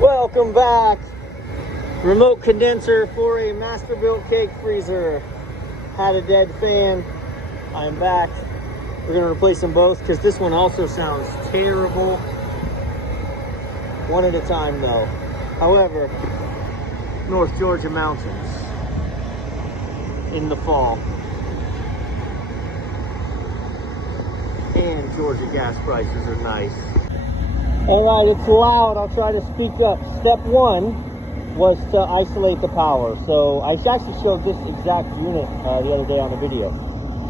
Welcome back. Remote condenser for a Masterbuilt cake freezer. Had a dead fan. I'm back. We're gonna replace them both because this one also sounds terrible. One at a time though. However, North Georgia mountains in the fall. And Georgia gas prices are nice. All right, it's loud. I'll try to speak up. Step one was to isolate the power. So I actually showed this exact unit the other day on the video.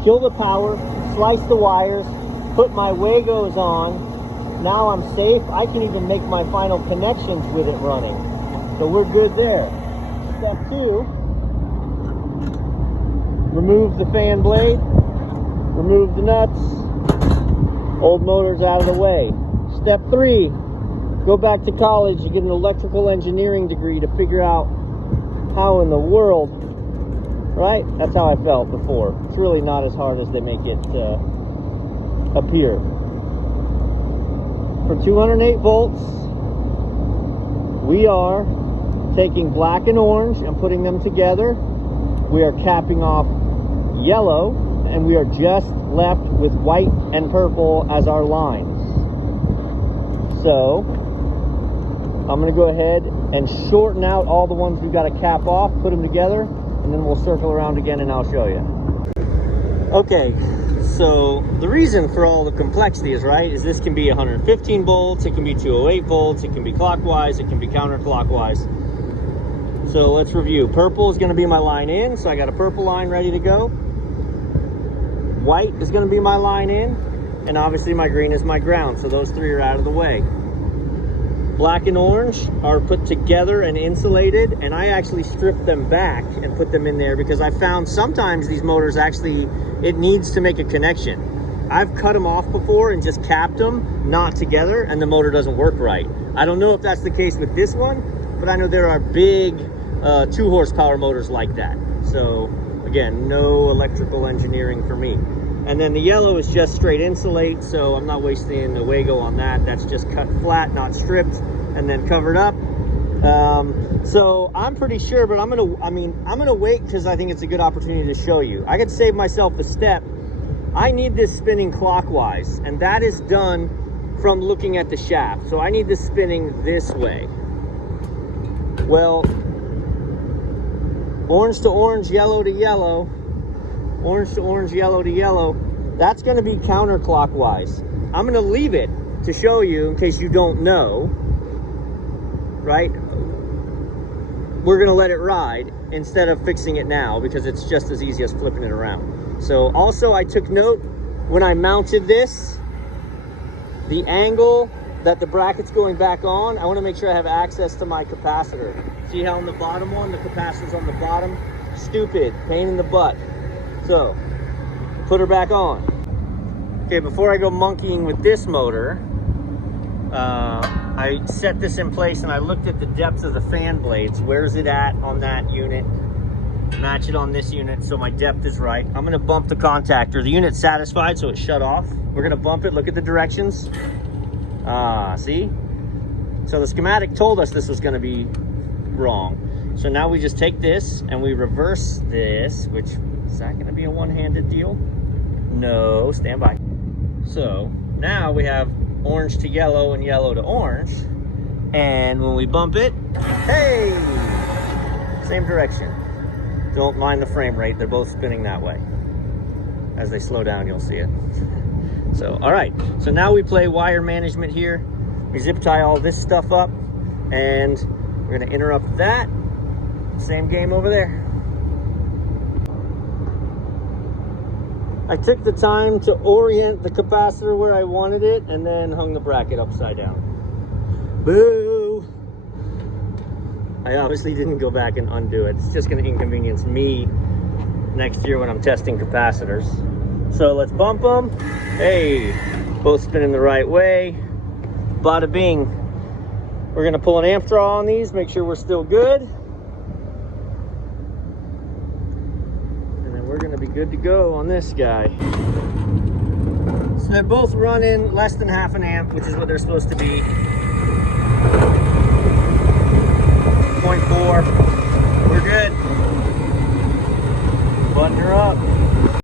Kill the power, slice the wires, put my Wagos on. Now I'm safe. I can even make my final connections with it running. So we're good there. Step two, remove the fan blade, remove the nuts, old motor's out of the way. Step three, go back to college, you get an electrical engineering degree to figure out how in the world, right? That's how I felt before. It's really not as hard as they make it appear. For 208 volts, we are taking black and orange and putting them together. We are capping off yellow, and we are just left with white and purple as our lines. So I'm going to go ahead and shorten out all the ones we've got to cap off, put them together, and then we'll circle around again and I'll show you. Okay, so the reason for all the complexity is, right, is this can be 115 volts, it can be 208 volts, it can be clockwise, it can be counterclockwise. So let's review. Purple is going to be my line in, so I got a purple line ready to go. White is going to be my line in, and obviously my green is my ground, so those three are out of the way. Black and orange are put together and insulated, and I actually stripped them back and put them in there because I found sometimes these motors actually, it needs to make a connection. I've cut them off before and just capped them, not together, and the motor doesn't work right. I don't know if that's the case with this one, but I know there are big 2 horsepower motors like that. So again, no electrical engineering for me. And then the yellow is just straight insulate, so I'm not wasting the Wago on that. That's just cut flat, not stripped, and then covered up. So I'm pretty sure, but I'm gonna wait because I think it's a good opportunity to show you. I could save myself a step. I need this spinning clockwise, and that is done from looking at the shaft. So I need this spinning this way. Well, orange to orange, yellow to yellow, orange to orange, yellow to yellow, that's going to be counterclockwise. I'm going to leave it to show you in case you don't know, right? We're going to let it ride instead of fixing it now because it's just as easy as flipping it around. So also I took note when I mounted this, the angle that the bracket's going back on, I want to make sure I have access to my capacitor. See how on the bottom one, the capacitor's on the bottom? Stupid, pain in the butt. So, put her back on. Okay, before I go monkeying with this motor, I set this in place and I looked at the depth of the fan blades. Where's it at on that unit? Match it on this unit so my depth is right. I'm gonna bump the contactor. The unit's satisfied, so it's shut off. We're gonna bump it, look at the directions. See? So the schematic told us this was gonna be wrong. So now we just take this and we reverse this, which, is that gonna be a one-handed deal? No, stand by. So now we have orange to yellow and yellow to orange. And when we bump it, hey, same direction. Don't mind the frame rate, they're both spinning that way. As they slow down, you'll see it. So, all right, so now we play wire management here. We zip tie all this stuff up and we're gonna interrupt that. Same game over there. I took the time to orient the capacitor where I wanted it and then hung the bracket upside down. Boo! I obviously didn't go back and undo it. It's just gonna inconvenience me next year when I'm testing capacitors. So let's bump them. Hey, both spinning the right way. Bada bing. We're gonna pull an amp draw on these, make sure we're still good. And then we're gonna be good to go on this guy. So they're both running less than half an amp, which is what they're supposed to be. We're good. Button her up.